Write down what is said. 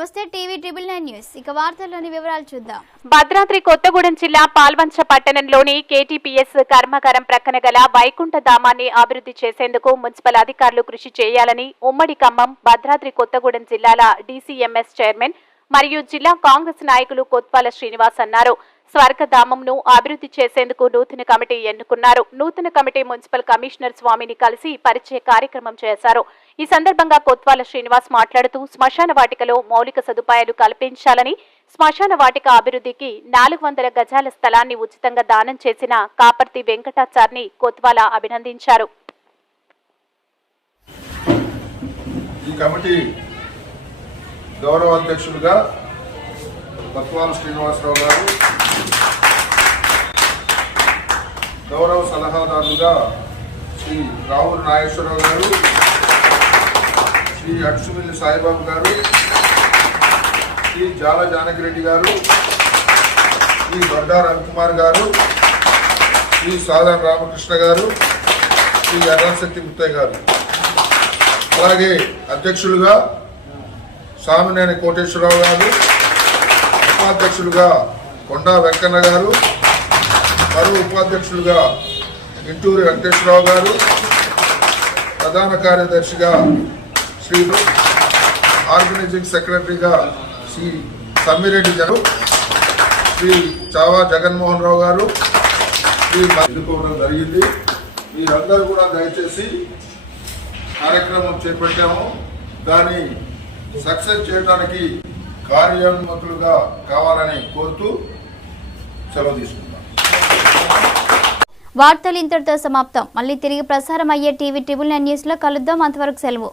నమస్తే TV news. ఇక వార్తల్లోని వివరాలు చూద్దాం. భద్రాద్రి కొత్తగూడెం జిల్లా పాల్వంచ పట్టణంలోని కేటీపీఎస్ కర్మాగారం ప్రక్కన గల వైకుంఠ ధామాన్ని అభివృద్ధి చేసేందుకు మున్సిపల్ అధికారులు కృషి చేయాలని ఉమ్మడి ఖమ్మం భద్రాద్రి కొత్తగూడెం జిల్లాల డీసీఎంఎస్ చైర్మన్ మరియు జిల్లా కాంగ్రెస్ నాయకులు కొత్వాల శ్రీనివాస్ అన్నారు. స్వర్గధామంను అభివృద్ధి చేసేందుకు నూతన కమిటీ ఎన్నుకున్నారు. నూతన కమిటీ మున్సిపల్ కమిషనర్ స్వామిని కలిసి పరిచయ కార్యక్రమం చేశారు. ఈ సందర్భంగా కొత్వాల శ్రీనివాస్ మాట్లాడుతూ శ్మశాన వాటికలో మౌలిక సదుపాయాలు కల్పించాలని శ్మశాన వాటిక అభివృద్ధికి నాలుగు వందల గజాల స్థలాన్ని ఉచితంగా దానం చేసిన కాపర్తి వెంకటాచార్ని కొత్వాల అభినందించారు. ఈ కమిటీ గౌరవ అధ్యక్షులుగా బత్వాల శ్రీనివాసరావు గారు గౌరవ సలహాదారులుగా శ్రీ రావుల నాగేశ్వరరావు గారు శ్రీ అక్షుమిల్లి సాయిబాబు గారు శ్రీ జాల జానకిరెడ్డి గారు శ్రీ దొడ్డా రవికుమార్ గారు శ్రీ సాధారణ రామకృష్ణ గారు శ్రీ ఎర్రశక్తి ముత్తయ్య గారు. అలాగే అధ్యక్షులుగా స్వామినేని కోటేశ్వరరావు గారు ఉపాధ్యక్షులుగా కొండా వెంకన్న గారు మరో ఉపాధ్యక్షులుగా ఇంటూరి వెంకటేశ్వరరావు గారు ప్రధాన కార్యదర్శిగా శ్రీ ఆర్గనైజింగ్ సెక్రటరీగా శ్రీ సమ్మిరెడ్డి గారు శ్రీ చావా జగన్మోహన్ రావు గారు శ్రీ ఎన్నుకోవడం జరిగింది. మీరందరూ కూడా దయచేసి కార్యక్రమం చేపట్టాము. దాని సక్సెస్ చేయడానికి కార్యోన్ముఖులుగా కావాలని కోరుతూ సెలవు తీసుకుంటాం వార్తలు ఇంతటితో సమాప్తం. మళ్ళీ తిరిగి ప్రసారం అయ్యే టీవీ ట్రిబుల్ నైన్ న్యూస్లో కలుద్దాం. అంతవరకు సెలవు.